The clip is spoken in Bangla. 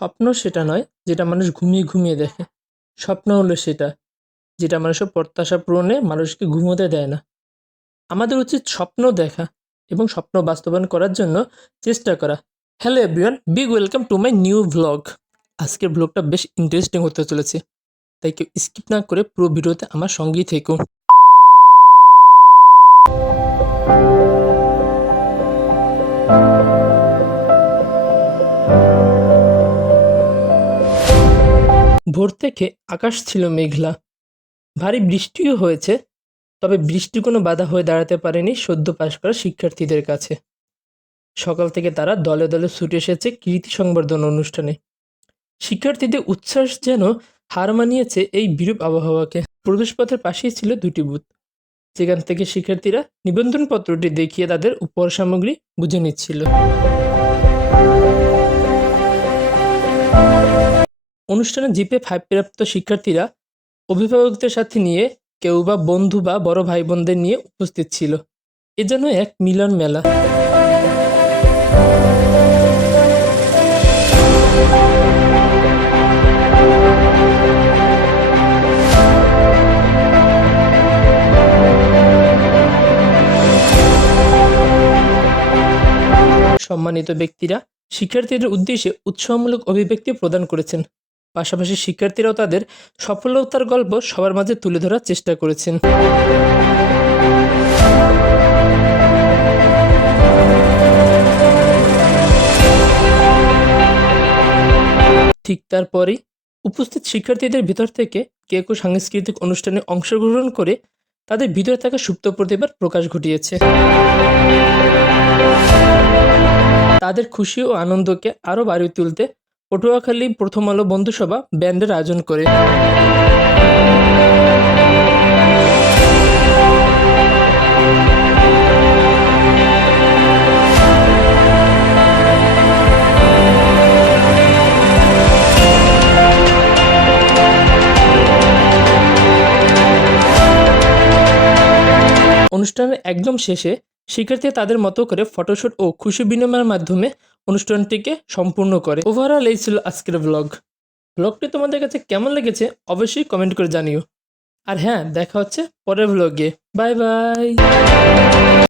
স্বপ্ন সেটা নয়, যেটা মানুষ ঘুমিয়ে ঘুমিয়ে দেখে। স্বপ্ন হলো সেটা, যেটা মানুষের প্রত্যাশা পূরণে মানুষকে ঘুমোতে দেয় না। আমাদের উচিত স্বপ্ন দেখা এবং স্বপ্ন বাস্তবায়ন করার জন্য চেষ্টা করা। Hello everyone big welcome to my new vlog আজকের ভ্লগটা বেশ ইন্টারেস্টিং হতে চলেছে। তাই কেউ স্কিপ না করে পুরো ভিডিওতে আমার সঙ্গেই থেকো। ভোর থেকে আকাশ ছিল মেঘলা। ভারী বৃষ্টিও হয়েছে, তবে বৃষ্টি কোনো বাধা হয়ে দাঁড়াতে পারেনি সদ্য পাশ করা শিক্ষার্থীদের কাছে। সকাল থেকে তারা দলে দলে ছুটে এসেছে কৃতি সংবর্ধনা অনুষ্ঠানে। শিক্ষার্থীদের উচ্ছ্বাস যেন হার মানিয়েছে এই বিরূপ আবহাওয়াকে। প্রবেশপথের পাশেই ছিল দুটি বুথ। যেখান থেকে শিক্ষার্থীরা নিবন্ধনপত্রটি দেখিয়ে তাদের উপহার সামগ্রী বুঝে নিচ্ছিল। অনুষ্ঠানে জিপে ফাইভ প্রাপ্ত শিক্ষার্থীরা অভিভাবকদের সাথে নিয়ে কেউ বা বন্ধু বা বড় ভাই বোনদের নিয়ে উপস্থিত ছিল। এ যেন এক মিলন মেলা। সম্মানিত ব্যক্তিরা, শিক্ষার্থীদের উদ্দেশ্যে উৎসাহমূলক অভিব্যক্তি প্রদান করেছেন। পাশাপাশি শিক্ষার্থীরাও তাদের সফলতার গল্প সবার মাঝে তুলে ধরার চেষ্টা করেছেন। ঠিক তারপরেই উপস্থিত শিক্ষার্থীদের ভিতর থেকে কেউ সাংস্কৃতিক অনুষ্ঠানে অংশগ্রহণ করে তাদের ভিতরে থাকা সুপ্ত প্রতিভার প্রকাশ ঘটিয়েছে। তাদের খুশি ও আনন্দকে আরও বাড়িয়ে তুলতে পটুয়াখালী প্রথম আলো বন্ধুসভা ব্যান্ডের আয়োজন করে। অনুষ্ঠানের একদম শেষে শিক্ষার্থী তাদের মতো করে ফটোশুট ও খুশি বিনিময়ের মাধ্যমে অনুষ্ঠানটিকে সম্পূর্ণ করে। ওভারঅল এই ছিল আজকের ব্লগ ব্লগটি তোমাদের কাছে কেমন লেগেছে অবশ্যই কমেন্ট করে জানিও। আর হ্যাঁ দেখা হচ্ছে পরের ব্লগে বাই বাই